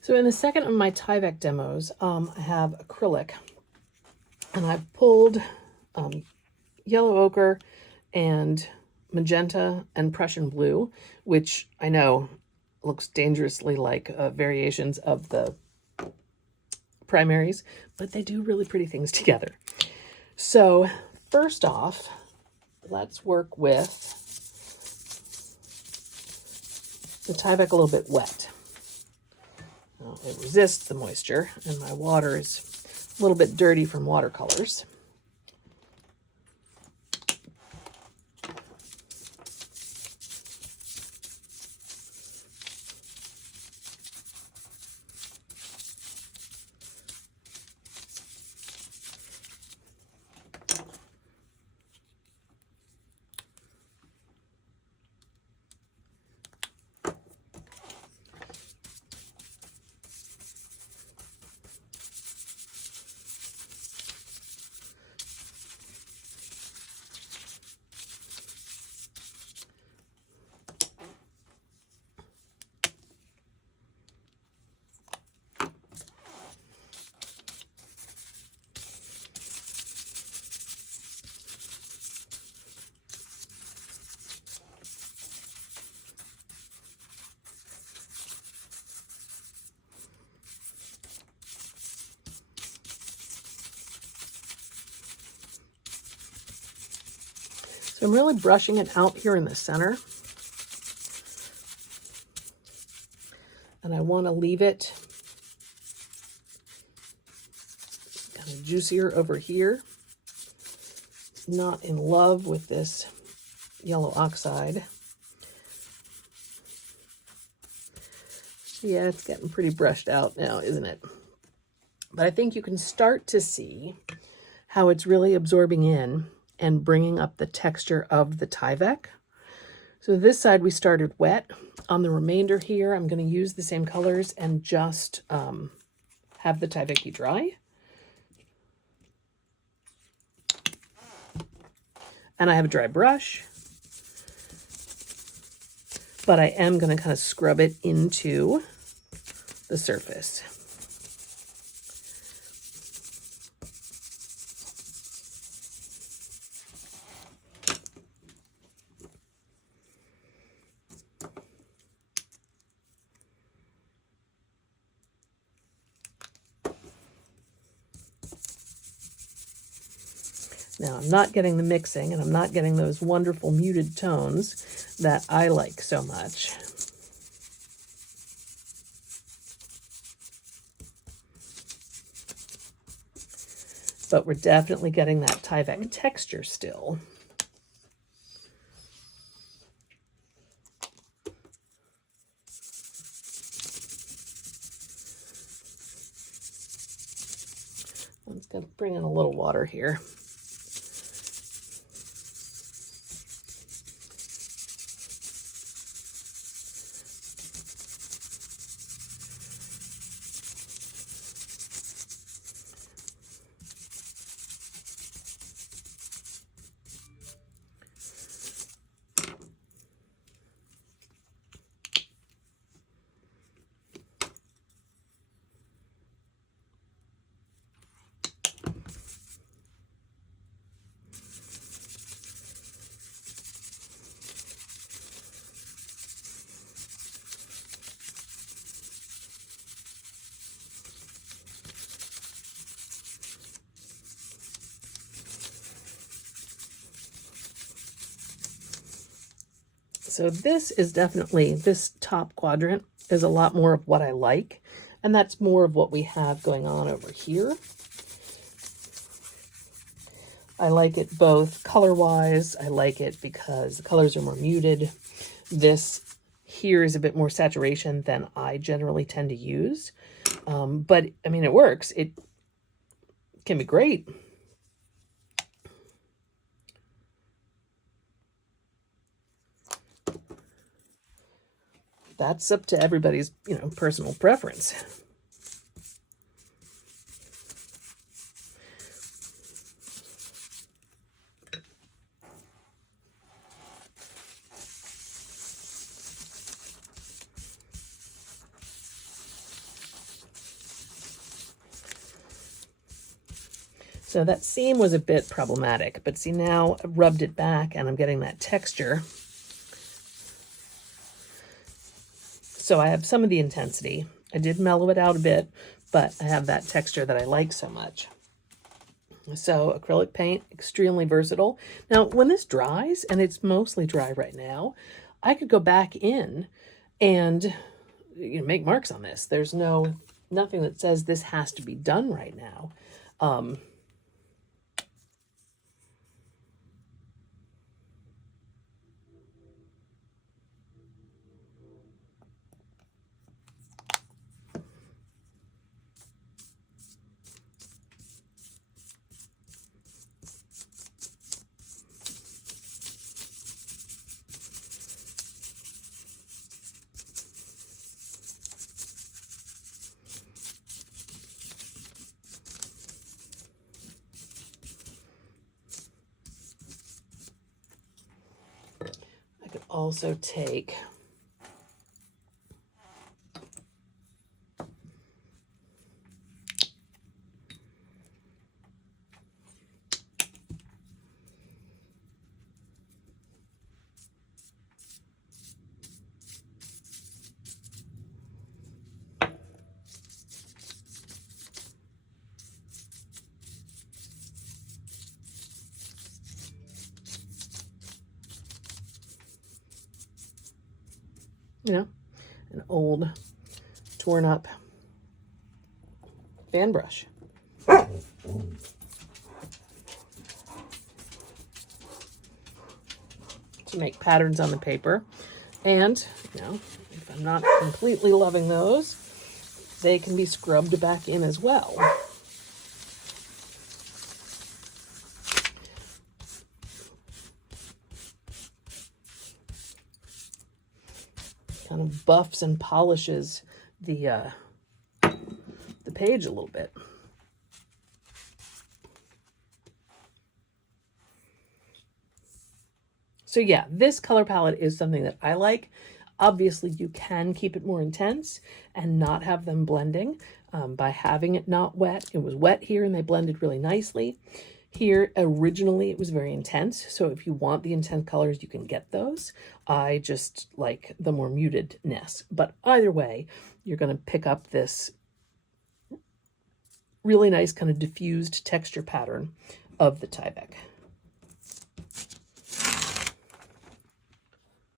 So in the second of my Tyvek demos, I have acrylic, and I've pulled yellow ochre and magenta and Prussian blue, which I know looks dangerously like variations of the primaries, but they do really pretty things together. So first off, let's work with the Tyvek a little bit wet. It resists the moisture, and my water is a little bit dirty from watercolors. So I'm really brushing it out here in the center. And I want to leave it kind of juicier over here. Not in love with this yellow oxide. Yeah, it's getting pretty brushed out now, isn't it? But I think you can start to see how it's really absorbing in and bringing up the texture of the Tyvek. So this side we started wet. On the remainder here, I'm going to use the same colors and just have the Tyvek dry. And I have a dry brush, but I am going to kind of scrub it into the surface. Now, I'm not getting the mixing, and I'm not getting those wonderful muted tones that I like so much. But we're definitely getting that Tyvek texture still. I'm just going to bring in a little water here. So this is definitely, this top quadrant is a lot more of what I like. And that's more of what we have going on over here. I like it both color-wise. I like it because the colors are more muted. This here is a bit more saturation than I generally tend to use. But, I mean, it works. It can be great. That's up to everybody's, personal preference. So that seam was a bit problematic, but see now I've rubbed it back and I'm getting that texture. So I have some of the intensity. I did mellow it out a bit, but I have that texture that I like so much. So acrylic paint, extremely versatile. Now, when this dries, and it's mostly dry right now, I could go back in and make marks on this. There's nothing that says this has to be done right now. I could also take an old torn up fan brush. To make patterns on the paper. And, if I'm not completely loving those, they can be scrubbed back in as well. Kind of buffs and polishes the page a little bit. So yeah, this color palette is something that I like. Obviously, you can keep it more intense and not have them blending by having it not wet. It was wet here and they blended really nicely. Here, originally, it was very intense. So if you want the intense colors, you can get those. I just like the more mutedness. But either way, you're going to pick up this really nice kind of diffused texture pattern of the Tyvek.